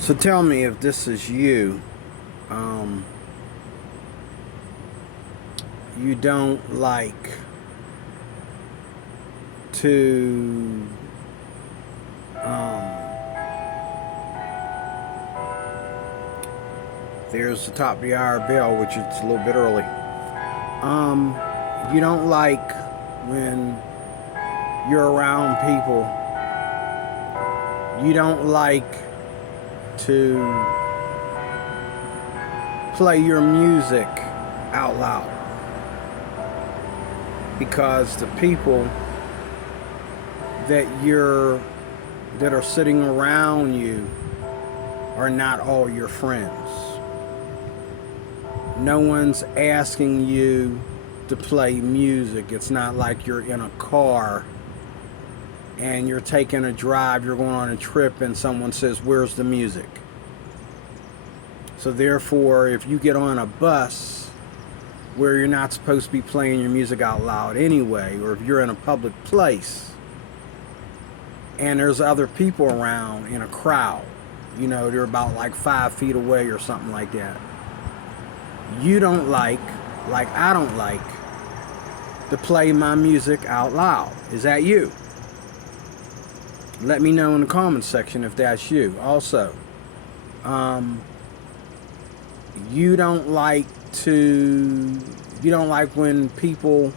So tell me if this is you. Um, you don't like to um, there's the top of the hour bell, which is a little bit early. Um, you don't like when you're around people. You don't like to play your music out loud because the people that are sitting around you are not all your friends. No one's asking you to play music. It's not like you're in a car and you're taking a drive, you're going on a trip, and someone says, "Where's the music?" So therefore, if you get on a bus where you're not supposed to be playing your music out loud anyway, or if you're in a public place and there's other people around in a crowd, they're about like 5 feet away or something like that, you don't like I don't like, to play my music out loud. Is that you? Let me know in the comments section if that's you. Also, you don't like when people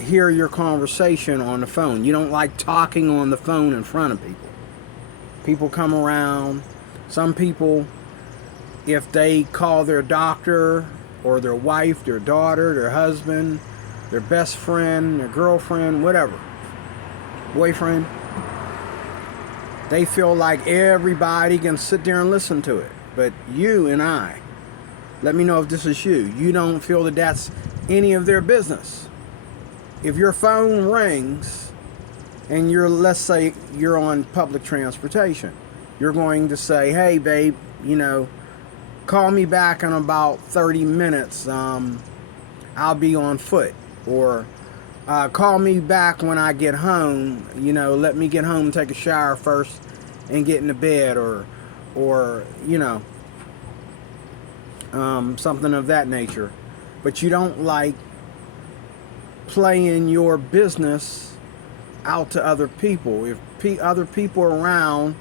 hear your conversation on the phone. You don't like talking on the phone in front of people. People come around. Some people, if they call their doctor or their wife, their daughter, their husband, their best friend, their girlfriend, whatever, boyfriend, they feel like everybody can sit there and listen to it. But you and I, let me know if this is you. You don't feel that that's any of their business. If your phone rings and let's say you're on public transportation, you're going to say, "Hey babe, call me back in about 30 minutes. I'll be on foot." Or call me back when I get home. Let me get home and take a shower first and get into bed, or something of that nature. But you don't like playing your business out to other people. If other people are around,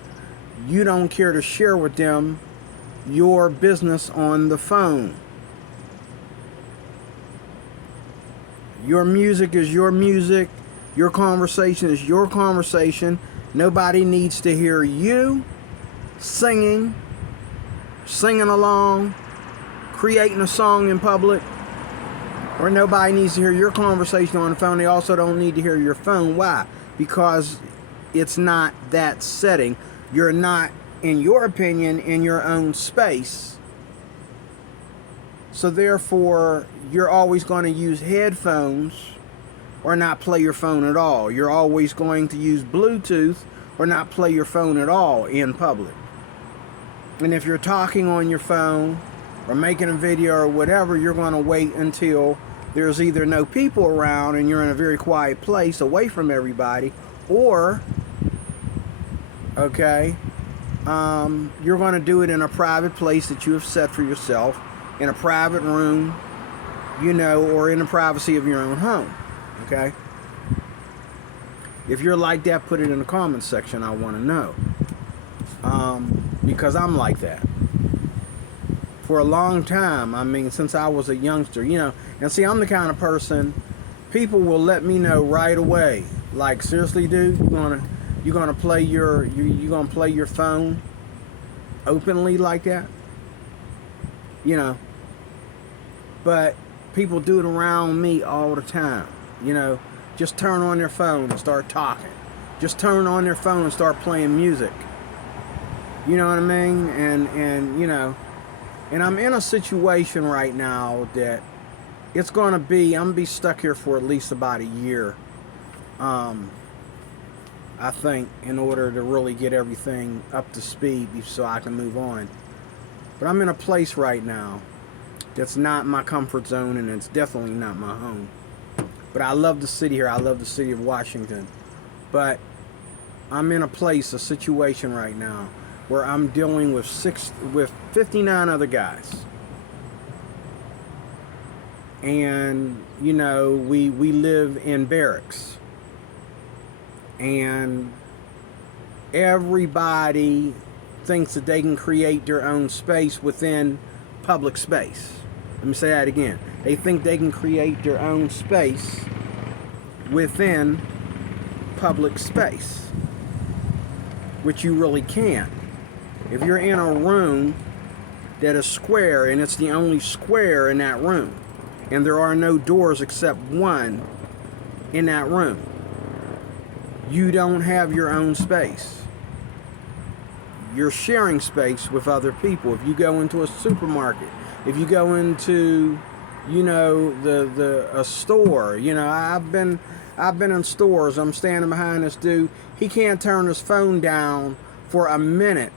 you don't care to share with them your business on the phone. Your music is your music. Your conversation is your conversation. Nobody needs to hear you singing along, creating a song in public, or nobody needs to hear your conversation on the phone. They also don't need to hear your phone. Why? Because it's not that setting. You're not, in your opinion, in your own space. So therefore, you're always going to use headphones or not play your phone at all. You're always going to use Bluetooth or not play your phone at all in public. And if you're talking on your phone or making a video or whatever, you're going to wait until there's either no people around and you're in a very quiet place away from everybody, or, you're going to do it in a private place that you have set for yourself, in a private room, or in the privacy of your own home. Okay? If you're like that, put it in the comments section. I want to know. Because I'm like that. For a long time, since I was a youngster, and see, I'm the kind of person, people will let me know right away. Like, seriously, dude, you gonna play your phone openly like that? But people do it around me all the time. Just turn on their phone and start talking. Just turn on their phone and start playing music. You know what I mean? And I'm in a situation right now that I'm gonna be stuck here for at least about a year. I think, in order to really get everything up to speed so I can move on. But I'm in a place right now that's not my comfort zone, and it's definitely not my home. But I love the city here. I love the city of Washington. But I'm in a situation right now where I'm dealing with 59 other guys. And, you know, we live in barracks. And everybody thinks that they can create their own space within public space. Let me say that again. They think they can create their own space within public space, which you really can't. If you're in a room that is square and it's the only square in that room, and there are no doors except one in that room, you don't have your own space. You're sharing space with other people. If you go into a supermarket, if you go into, you know, a store, you know, I've been in stores. I'm standing behind this dude. He can't turn his phone down for a minute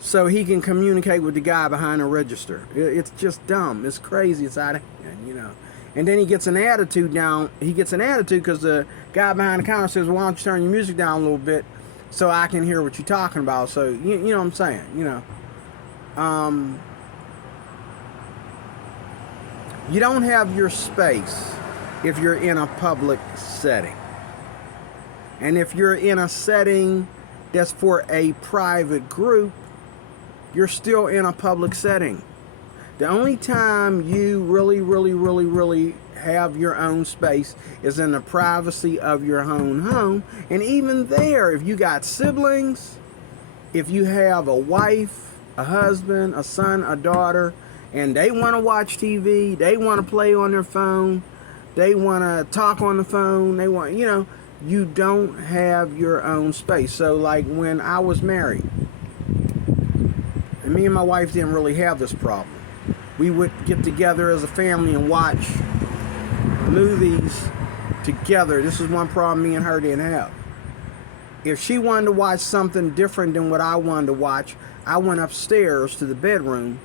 so he can communicate with the guy behind the register. It's just dumb. It's crazy. It's out of hand, you know. And then he gets an attitude down. He gets an attitude because the guy behind the counter says, well, why don't you turn your music down a little bit so I can hear what you're talking about. So, you know what I'm saying, you know. You don't have your space if you're in a public setting. And if you're in a setting that's for a private group, you're still in a public setting. The only time you really have your own space is in the privacy of your own home. And even there, if you got siblings, if you have a wife, a husband, a son, a daughter, and they want to watch TV, they want to play on their phone, they want to talk on the phone, they want, you know, you don't have your own space. So like when I was married, and me and my wife didn't really have this problem. We would get together as a family and watch movies together. This is one problem me and her didn't have. If she wanted to watch something different than what I wanted to watch, I went upstairs to the bedroom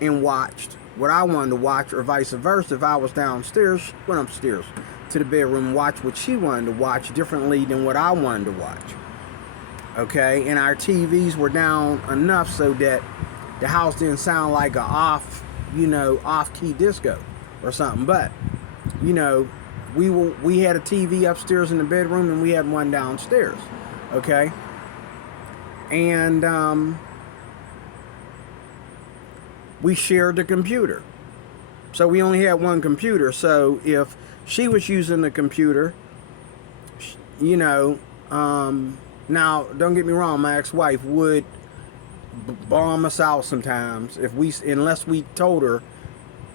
and watched what I wanted to watch, or vice versa. If I was downstairs, she went upstairs to the bedroom and watched what she wanted to watch differently than what I wanted to watch. Okay, and our TVs were down enough so that the house didn't sound like a off-key disco or something. But, you know, we had a TV upstairs in the bedroom and we had one downstairs. Okay, and we shared the computer. So we only had one computer. So if she was using the computer, you know, now don't get me wrong, my ex-wife would bomb us out sometimes unless we told her,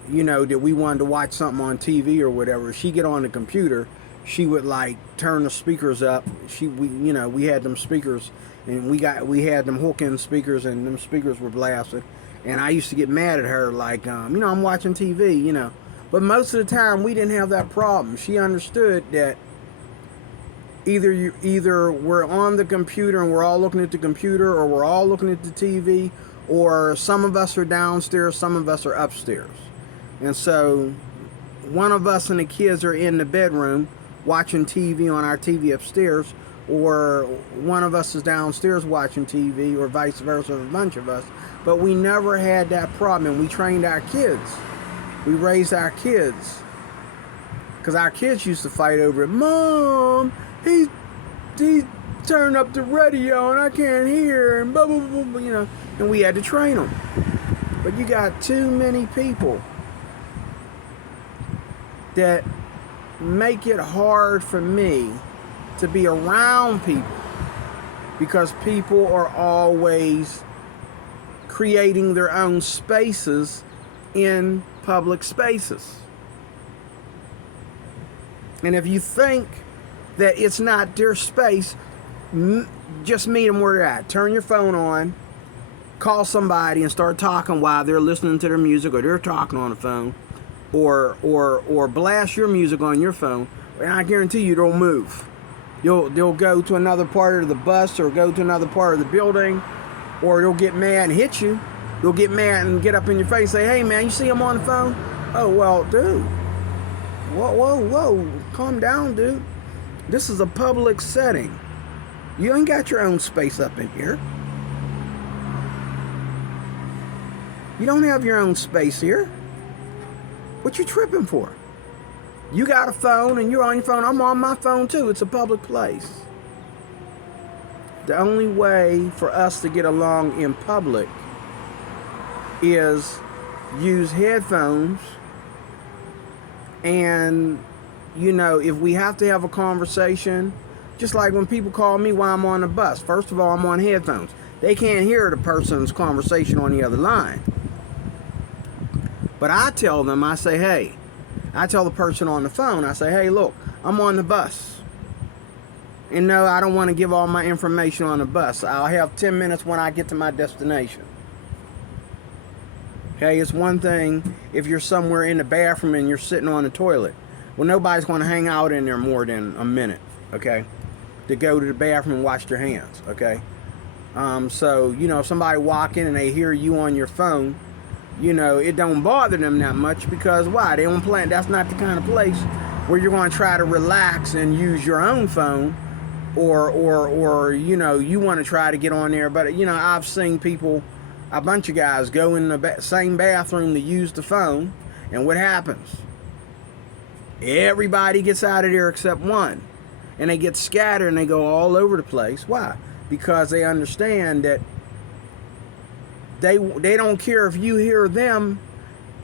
you know, that we wanted to watch something on TV or whatever. She get on the computer, she would like turn the speakers up. We had them speakers, and we had them hook-in speakers, and them speakers were blasted. And I used to get mad at her, like, you know, I'm watching TV, you know. But most of the time, we didn't have that problem. She understood that either we're on the computer and we're all looking at the computer, or we're all looking at the TV, or some of us are downstairs, some of us are upstairs. And so one of us and the kids are in the bedroom watching TV on our TV upstairs, or one of us is downstairs watching TV, or vice versa, a bunch of us. But we never had that problem, and we trained our kids. We raised our kids. Because our kids used to fight over it. Mom, he turned up the radio and I can't hear, and blah, blah, blah, blah, you know. And we had to train them. But you got too many people that make it hard for me to be around people, because people are always creating their own spaces in public spaces. And if you think that it's not their space, just meet them where they're at. Turn your phone on, call somebody, and start talking while they're listening to their music, or they're talking on the phone, or blast your music on your phone, and I guarantee you they'll move. They'll go to another part of the bus, or go to another part of the building, or they'll get mad and hit you. They'll get mad and get up in your face and say, hey man, you see him on the phone? Oh, well, dude. Whoa. Calm down, dude. This is a public setting. You ain't got your own space up in here. You don't have your own space here. What you tripping for? You got a phone and you're on your phone. I'm on my phone too. It's a public place. The only way for us to get along in public is use headphones. And, you know, if we have to have a conversation, just like when people call me while I'm on the bus. First of all, I'm on headphones. They can't hear the person's conversation on the other line. But I tell them, I say, hey, I tell the person on the phone, I say, hey, look, I'm on the bus. And no, I don't want to give all my information on the bus. I'll have 10 minutes when I get to my destination. Okay, it's one thing if you're somewhere in the bathroom and you're sitting on the toilet. Well, nobody's going to hang out in there more than a minute, okay, to go to the bathroom and wash their hands, okay? So, you know, if somebody walk in and they hear you on your phone, you know, it don't bother them that much because why? They don't plan. That's not the kind of place where you're going to try to relax and use your own phone, or you know, you want to try to get on there. But you know, I've seen people, a bunch of guys, go in the same bathroom to use the phone, and what happens? Everybody gets out of there except one, and they get scattered and they go all over the place. Why? Because they understand that they don't care if you hear them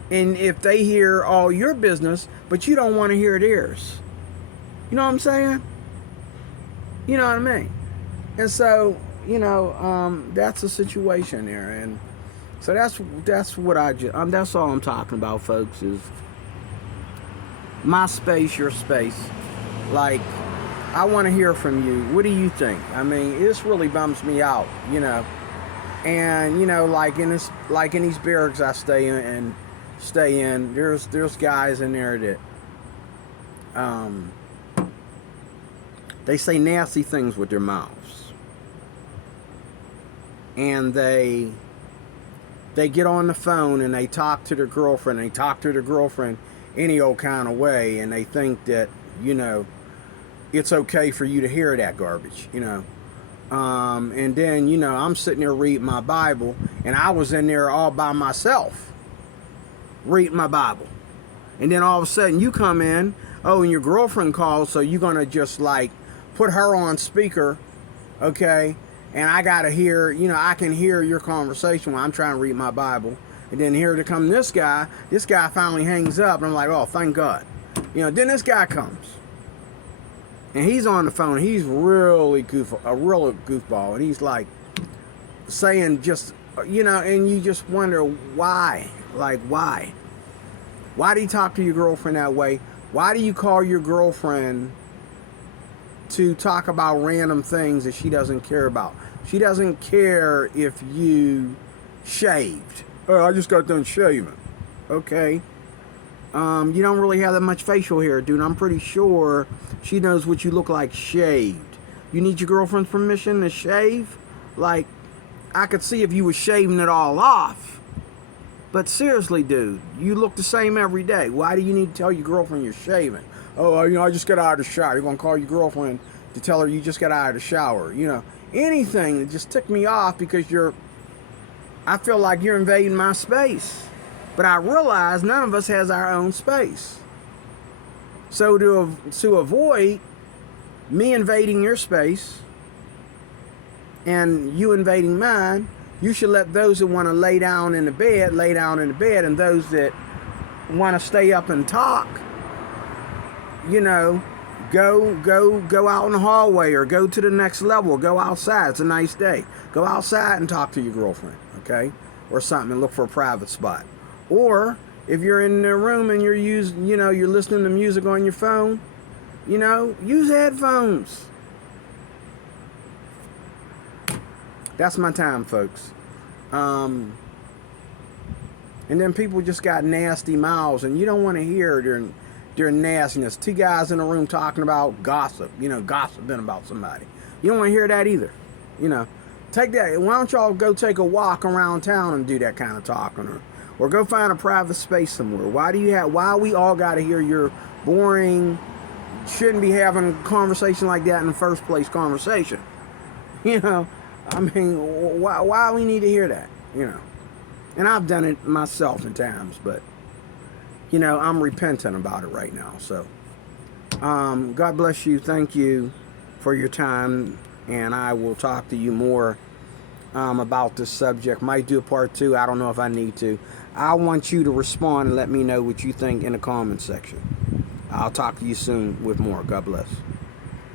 and if they hear all your business, but you don't want to hear theirs. You know what I'm saying? You know what I mean? And so, you know, that's the situation there. And so that's what that's all I'm talking about, folks, is my space, your space. Like, I want to hear from you. What do you think? I mean, this really bums me out, you know. And you know, like in these barracks I stay in, there's guys in there that they say nasty things with their mouths, and they get on the phone and they talk to their girlfriend. They talk to their girlfriend any old kind of way, and they think that, you know, it's okay for you to hear that garbage, you know. And then, you know, I'm sitting there reading my Bible, and I was in there all by myself reading my Bible. And then all of a sudden you come in, oh, and your girlfriend calls, so you're going to just like put her on speaker, okay? And I got to hear, you know, I can hear your conversation when I'm trying to read my Bible. And then here to come this guy finally hangs up, and I'm like, oh, thank God. You know, then this guy comes. And he's on the phone. He's really a real goofball. And he's like saying just, you know, and you just wonder why. Like, why? Why do you talk to your girlfriend that way? Why do you call your girlfriend to talk about random things that she doesn't care about? She doesn't care if you shaved. Oh, I just got done shaving. Okay. You don't really have that much facial hair, dude. I'm pretty sure she knows what you look like shaved. You need your girlfriend's permission to shave? Like, I could see if you were shaving it all off. But seriously, dude, you look the same every day. Why do you need to tell your girlfriend you're shaving? Oh, you know, I just got out of the shower. You're going to call your girlfriend to tell her you just got out of the shower. You know, anything that just ticked me off because I feel like you're invading my space. But I realize none of us has our own space. So to avoid me invading your space and you invading mine, you should let those that want to lay down in the bed, and those that want to stay up and talk, you know, go out in the hallway or go to the next level, go outside. It's a nice day. Go outside and talk to your girlfriend, okay? Or something, and look for a private spot. Or if you're in the room and you're listening to music on your phone, you know, use headphones. That's my time, folks. And then people just got nasty mouths, and you don't want to hear their nastiness. Two guys in a room talking about gossip, you know, gossiping about somebody. You don't want to hear that either. You know, take that. Why don't y'all go take a walk around town and do that kind of talking, or go find a private space somewhere? Why we all got to hear your boring, shouldn't be having a conversation like that in the first place conversation? You know, I mean, why we need to hear that? You know, And I've done it myself at times, but you know, I'm repentant about it right now. So, God bless you. Thank you for your time, and I will talk to you more about this subject. Might do a part 2. I don't know if I need to. I want you to respond and let me know what you think in the comment section. I'll talk to you soon with more. God bless.